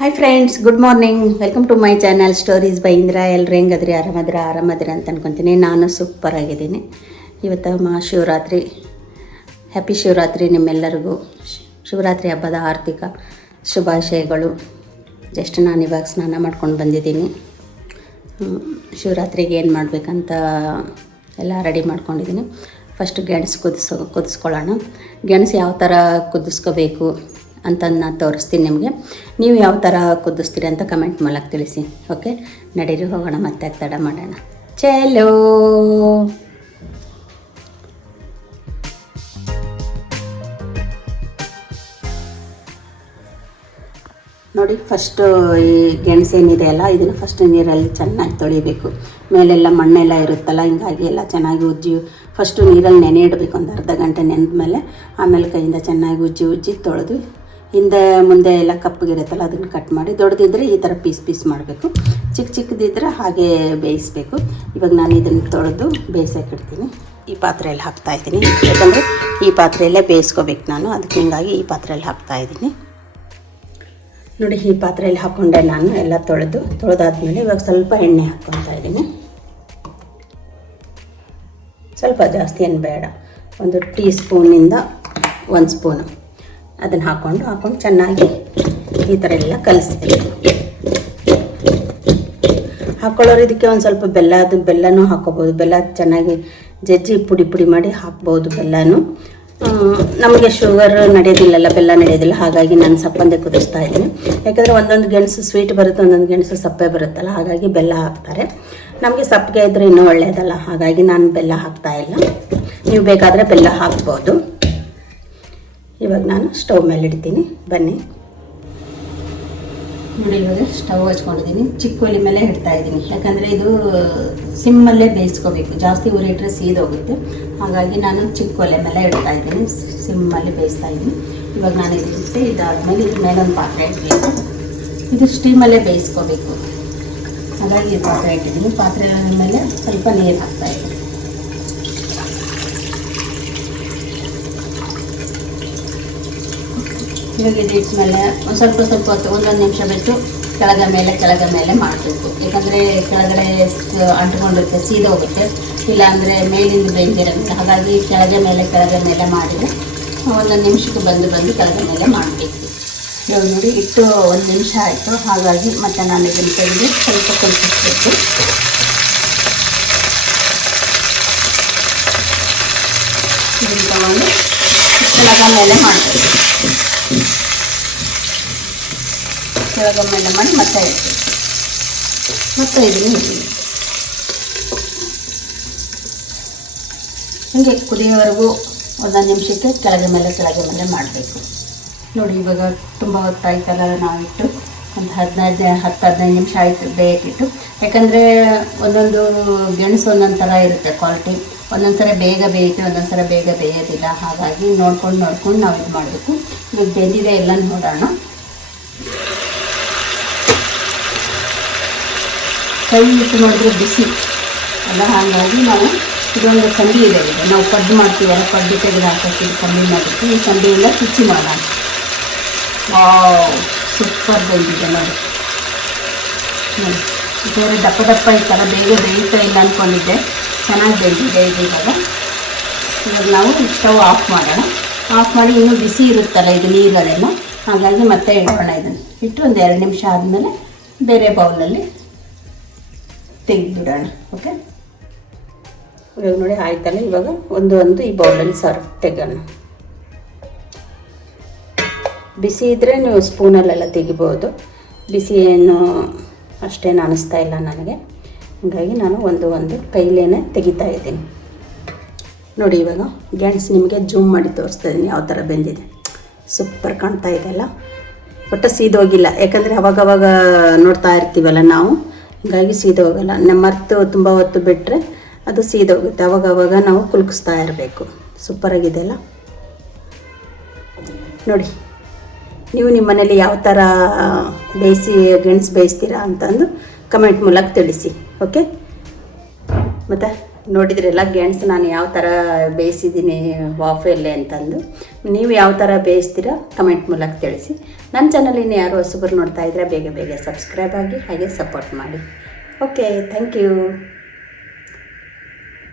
Hi friends, good morning. Welcome to my channel stories by Indra. ಎಲ್ಲರೂ ಹೆಂಗದ್ರಿ? ಆರಾಮದ್ರಿ ಅಂತ ಅನ್ಕೊತೀನಿ. ನಾನು ಸೂಪರ್ ಆಗಿದ್ದೀನಿ. ಇವತ್ತು ಮಹಾಶಿವರಾತ್ರಿ. ಹ್ಯಾಪಿ ಶಿವರಾತ್ರಿ ನಿಮ್ಮೆಲ್ಲರಿಗೂ. ಶಿವರಾತ್ರಿ ಹಬ್ಬದ ಆರ್ಥಿಕ ಶುಭಾಶಯಗಳು. ಜಸ್ಟ್ ನಾನು ಇವಾಗ ಸ್ನಾನ ಮಾಡ್ಕೊಂಡು ಬಂದಿದ್ದೀನಿ. ಶಿವರಾತ್ರಿಗೆ ಏನು ಮಾಡಬೇಕಂತ ಎಲ್ಲ ರೆಡಿ ಮಾಡ್ಕೊಂಡಿದ್ದೀನಿ. ಫಸ್ಟು ಗೆಣಸು ಕುದಿಸ್ಕೊಳ್ಳೋಣ. ಗೆಣಸು ಯಾವ ಥರ ಕುದಿಸ್ಕೋಬೇಕು ಅಂತ ನಾನು ತೋರಿಸ್ತೀನಿ ನಿಮಗೆ. ನೀವು ಯಾವ ಥರ ಕುದಿಸ್ತೀರಿ ಅಂತ ಕಮೆಂಟ್ ಮೂಲಕ ತಿಳಿಸಿ. ಓಕೆ, ನಡೀರಿ ಹೋಗೋಣ, ಮತ್ತೆ ತಡ ಮಾಡೋಣ. ಚಲೋ. ನೋಡಿ, ಫಸ್ಟು ಈ ಗೆಣಸು ಏನಿದೆ ಅಲ್ಲ, ಇದನ್ನು ಫಸ್ಟ್ ನೀರಲ್ಲಿ ಚೆನ್ನಾಗಿ ತೊಳಿಬೇಕು. ಮೇಲೆಲ್ಲ ಮಣ್ಣೆಲ್ಲ ಇರುತ್ತಲ್ಲ, ಹಿಂಗಾಗಿ ಎಲ್ಲ ಚೆನ್ನಾಗಿ ಉಜ್ಜಿ ಫಸ್ಟು ನೀರಲ್ಲಿ ನೆನೆ ಇಡಬೇಕು. ಒಂದು ಅರ್ಧ ಗಂಟೆ ನೆನೆದ ಮೇಲೆ ಆಮೇಲೆ ಕೈಯಿಂದ ಚೆನ್ನಾಗಿ ಉಜ್ಜಿ ತೊಳೆದು ಹಿಂದೆ ಮುಂದೆ ಎಲ್ಲ ಕಪ್ಪಗಿರುತ್ತಲ್ಲ ಅದನ್ನು ಕಟ್ ಮಾಡಿ, ದೊಡ್ಡದಿದ್ದರೆ ಈ ಥರ ಪೀಸ್ ಮಾಡಬೇಕು, ಚಿಕ್ಕದಿದ್ದರೆ ಹಾಗೆ ಬೇಯಿಸಬೇಕು. ಇವಾಗ ನಾನು ಇದನ್ನು ತೊಳೆದು ಬೇಯಿಸೋಕೆ ಇಡ್ತೀನಿ. ಈ ಪಾತ್ರೆಯಲ್ಲಿ ಹಾಕ್ತಾಯಿದ್ದೀನಿ, ಯಾಕಂದರೆ ಈ ಪಾತ್ರೆಯಲ್ಲೇ ಬೇಯಿಸ್ಕೋಬೇಕು ನಾನು, ಅದಕ್ಕೆ ಹಿಂಗಾಗಿ ಈ ಪಾತ್ರೆಯಲ್ಲಿ ಹಾಕ್ತಾಯಿದ್ದೀನಿ. ನೋಡಿ, ಈ ಪಾತ್ರೆಯಲ್ಲಿ ಹಾಕ್ಕೊಂಡೆ ನಾನು ಎಲ್ಲ ತೊಳೆದಾದ್ಮೇಲೆ ಇವಾಗ ಸ್ವಲ್ಪ ಎಣ್ಣೆ ಹಾಕ್ಕೊತಾ ಇದ್ದೀನಿ. ಸ್ವಲ್ಪ ಜಾಸ್ತಿ ಏನು ಬೇಡ, ಒಂದು ಟೀ ಸ್ಪೂನಿಂದ 1 ಸ್ಪೂನು ಅದನ್ನು ಹಾಕ್ಕೊಂಡು ಚೆನ್ನಾಗಿ ಈ ಥರ ಎಲ್ಲ ಕಲಿಸ್ಬೇಕು. ಹಾಕ್ಕೊಳ್ಳೋರು ಇದಕ್ಕೆ ಒಂದು ಸ್ವಲ್ಪ ಬೆಲ್ಲನೂ ಹಾಕ್ಕೋಬೋದು. ಬೆಲ್ಲ ಚೆನ್ನಾಗಿ ಜಜ್ಜಿ ಪುಡಿ ಮಾಡಿ ಹಾಕ್ಬೋದು. ಬೆಲ್ಲನೂ ನಮಗೆ ಶುಗರ್ ನಡೆಯೋದಿಲ್ಲಲ್ಲ, ಬೆಲ್ಲ ನಡೆಯೋದಿಲ್ಲ, ಹಾಗಾಗಿ ನಾನು ಸಪ್ಪಂದೆ ಕುದಿಸ್ತಾ ಇದ್ದೀನಿ. ಯಾಕಂದರೆ ಒಂದೊಂದು ಗೆಣಸು ಸ್ವೀಟ್ ಬರುತ್ತೆ, ಒಂದೊಂದು ಗೆಣಸು ಸಪ್ಪೆ ಬರುತ್ತಲ್ಲ, ಹಾಗಾಗಿ ಬೆಲ್ಲ ಹಾಕ್ತಾರೆ. ನಮಗೆ ಸಪ್ಪಗೆ ಇದ್ದರೆ ಇನ್ನೂ ಒಳ್ಳೆಯದಲ್ಲ, ಹಾಗಾಗಿ ನಾನು ಬೆಲ್ಲ ಹಾಕ್ತಾಯಿಲ್ಲ. ನೀವು ಬೇಕಾದರೆ ಬೆಲ್ಲ ಹಾಕ್ಬೋದು. ಇವಾಗ ನಾನು ಸ್ಟವ್ ಮೇಲೆ ಇಡ್ತೀನಿ, ಬನ್ನಿ. ನೋಡಿ, ಇವಾಗ ಸ್ಟವ್ ಹಚ್ಕೊಂಡಿದ್ದೀನಿ. ಚಿಕ್ಕ ಒಲೆ ಮೇಲೆ ಇಡ್ತಾ ಇದ್ದೀನಿ, ಯಾಕಂದರೆ ಇದು ಸಿಮ್ಮಲ್ಲೇ ಬೇಯಿಸ್ಕೋಬೇಕು. ಜಾಸ್ತಿ ಉರಿಟ್ರೆ ಸೀದೋಗುತ್ತೆ, ಹಾಗಾಗಿ ನಾನು ಚಿಕ್ಕ ಒಲೆ ಮೇಲೆ ಇಡ್ತಾ ಇದ್ದೀನಿ, ಸಿಮ್ಮಲ್ಲಿ ಬೇಯಿಸ್ತಾ ಇದ್ದೀನಿ. ಇವಾಗ ನಾನು ಇದಿರುತ್ತೆ, ಇದಾದಮೇಲೆ ಇದ್ರ ಮೇಲೆ ಒಂದು ಪಾತ್ರೆ ಇಡಬೇಕು. ಇದು ಸ್ಟೀಮಲ್ಲೇ ಬೇಯಿಸ್ಕೋಬೇಕು, ಹಾಗಾಗಿ ಈ ಪಾತ್ರೆ ಇಟ್ಟಿದ್ದೀನಿ. ಪಾತ್ರೆ ಮೇಲೆ ಸ್ವಲ್ಪ ನೀರು ಹಾಕ್ತಾಯಿದ್ದೀನಿ. ಇವಾಗ ಇದು ಇಟ್ಮೇಲೆ ಒಂದು ಸ್ವಲ್ಪ ಹೊತ್ತು, ಒಂದೊಂದು ನಿಮಿಷ ಬಿಟ್ಟು ಕೆಳಗ ಮೇಲೆ ಮಾಡಬೇಕು. ಯಾಕಂದರೆ ಕೆಳಗಡೆ ಅಂಟ್ಕೊಂಡಿರುತ್ತೆ, ಸೀದೋಗುತ್ತೆ, ಇಲ್ಲಾಂದರೆ ಮೇಲಿಂದ ಬೆಂದಿರುತ್ತೆ. ಹಾಗಾಗಿ ಕೆಳಗೆ ಮೇಲೆ ಮಾಡಿದರೆ ಒಂದೊಂದು ನಿಮಿಷಕ್ಕೆ ಬಂದು ಕೆಳಗ ಮೇಲೆ ಮಾಡಬೇಕು. ಇವಾಗ ನೋಡಿ, ಇಟ್ಟು 1 ನಿಮಿಷ ಆಯಿತು, ಹಾಗಾಗಿ ಮತ್ತೆ ನಾನು ಇದನ್ನು ತೆಗೆದು ಸ್ವಲ್ಪ ಕಲಿಸ್ಬೇಕು. ಇದನ್ನು ತಗೊಂಡು ಕೆಳಗ ಮೇಲೆ ಮಾಡಬೇಕು. ಕೆಳಗ ಮೇಲೆ ಮಾಡಿ ಮತ್ತೆ ಇಡ್ತೀವಿ. ಮತ್ತೆ ಇದನ್ನು ಇಡ್ತೀವಿ. ಹೀಗೆ ಕುದಿಯೋವರೆಗೂ ಒಂದೊಂದು ನಿಮಿಷಕ್ಕೆ ಕೆಳಗೆ ಮೇಲೆ ಮಾಡಬೇಕು. ನೋಡಿ, ಇವಾಗ ತುಂಬ ಹೊತ್ತಾಯ್ತಲ್ಲ, ನಾವಿಟ್ಟು ಒಂದು 10-15 ನಿಮಿಷ ಆಯಿತು ಬೇಯಕ್ಕಿಟ್ಟು. ಯಾಕಂದರೆ ಒಂದೊಂದು ಗೆಣಸು ಒಂದೊಂದು ಥರ ಇರುತ್ತೆ ಕ್ವಾಲಿಟಿ. ಒಂದೊಂದು ಸಲ ಬೇಗ ಬೇಯುತ್ತೆ, ಒಂದೊಂದು ಸಲ ಬೇಗ ಬೇಯೋದಿಲ್ಲ. ಹಾಗಾಗಿ ನೋಡ್ಕೊಂಡು ನಾವು ಇದು ಮಾಡಬೇಕು. ಇವಾಗ ಬೆಂದಿದೆ ಎಲ್ಲ ನೋಡೋಣ. ಕೈ ಇಟ್ಟು ನೋಡಿದ್ರೆ ಬಿಸಿ ಅಲ್ಲ, ಹಾಗಾಗಿ ನಾವು ಇದೊಂದು ಕಂಡಿ ಇದೆ. ನಾವು ಪಡ್ಡು ಮಾಡ್ತೀವಲ್ಲ, ಪಡ್ಡು ತೆಗೆದು ಹಾಕೋಕ್ಕೆ ಕಂಡಿ ಮಾಡಬೇಕು. ಈ ಕಂಡಿಯಿಂದ ಕುಚ್ಚಿ ಮಾಡೋಣ. ಸೂಪರ್ ಬೆಂದಿದೆ ನೋಡಿ. ಬೇರೆ ದಪ್ಪ ಇತ್ತಲ್ಲ, ಬೇಗ ಬೇಯುತ್ತಾ ಇಲ್ಲ ಅಂದ್ಕೊಂಡಿದ್ದೆ, ಚೆನ್ನಾಗಿ ಬೆಂದಿದೆ ಇದು. ಇವಾಗ ನಾವು ಸ್ಟವ್ ಆಫ್ ಮಾಡೋಣ. ಆಫ್ ಮಾಡಿ ಇನ್ನೂ ಬಿಸಿ ಇರುತ್ತಲ್ಲ ಇದು ನೀರಲ್ಲೇನು, ಹಾಗಾಗಿ ಮತ್ತೆ ಇಡೋಣ. ಇದನ್ನು ಇಟ್ಟು ಒಂದು 2 ನಿಮಿಷ ಆದಮೇಲೆ ಬೇರೆ ಬೌಲಲ್ಲಿ ತೆಗೆದುಬಿಡೋಣ. ಓಕೆ, ಇವಾಗ ನೋಡಿ ಆಯ್ತಲ್ಲ. ಇವಾಗ ಒಂದು ಈ ಬೌಲಲ್ಲಿ ತೆಗೋಣ. ಬಿಸಿ ಇದ್ದರೆ ನೀವು ಸ್ಪೂನಲ್ಲೆಲ್ಲ ತೆಗಿಬೋದು. ಬಿಸಿ ಏನು ಅಷ್ಟೇನು ಅನ್ನಿಸ್ತಾ ಇಲ್ಲ ನನಗೆ, ಹಾಗಾಗಿ ನಾನು ಒಂದು ಕೈಲೇನೆ ತೆಗಿತಾ ಇದ್ದೀನಿ. ನೋಡಿ, ಇವಾಗ ಗೆಣಸು ನಿಮಗೆ ಜೂಮ್ ಮಾಡಿ ತೋರಿಸ್ತಾ ಇದ್ದೀನಿ ಯಾವ ಥರ ಬೆಂದಿದೆ. ಸೂಪರ್ ಕಾಣ್ತಾ ಇದೆಲ್ಲ, ಒಟ್ಟು ಸೀದೋಗಿಲ್ಲ. ಯಾಕಂದರೆ ಅವಾಗವಾಗ ನೋಡ್ತಾ ಇರ್ತೀವಲ್ಲ ನಾವು, ಹೀಗಾಗಿ ಸೀದೋಗಲ್ಲ. ಮರೆತು ತುಂಬ ಹೊತ್ತು ಬಿಟ್ಟರೆ ಅದು ಸೀದೋಗುತ್ತೆ. ಅವಾಗವಾಗ ನಾವು ಕುಲ್ಕಿಸ್ತಾ ಇರಬೇಕು. ಸೂಪರಾಗಿದೆಯಲ್ಲ ನೋಡಿ. ನೀವು ನಿಮ್ಮ ಮನೇಲಿ ಯಾವ ಥರ ಗೆಣಸು ಬೇಯಿಸ್ತೀರಾ ಅಂತಂದು ಕಮೆಂಟ್ ಮೂಲಕ ತಿಳಿಸಿ. ಓಕೆ, ಮತ್ತು ನೋಡಿದ್ರೆಲ್ಲ ಗೆಣಸು ನಾನು ಯಾವ ಥರ ಬೇಯಿಸಿದ್ದೀನಿ ವಾಫೆಲ್ಲೇ ಅಂತಂದು. ನೀವು ಯಾವ ಥರ ಬೇಯಿಸ್ತೀರಾ ಕಮೆಂಟ್ ಮೂಲಕ ತಿಳಿಸಿ. ನನ್ನ ಚಾನಲಿನ ಯಾರು ಹೊಸಬರು ನೋಡ್ತಾ ಇದ್ದರೆ ಬೇಗ ಬೇಗ ಸಬ್ಸ್ಕ್ರೈಬ್ ಆಗಿ ಹಾಗೆ ಸಪೋರ್ಟ್ ಮಾಡಿ. Okay, thank you.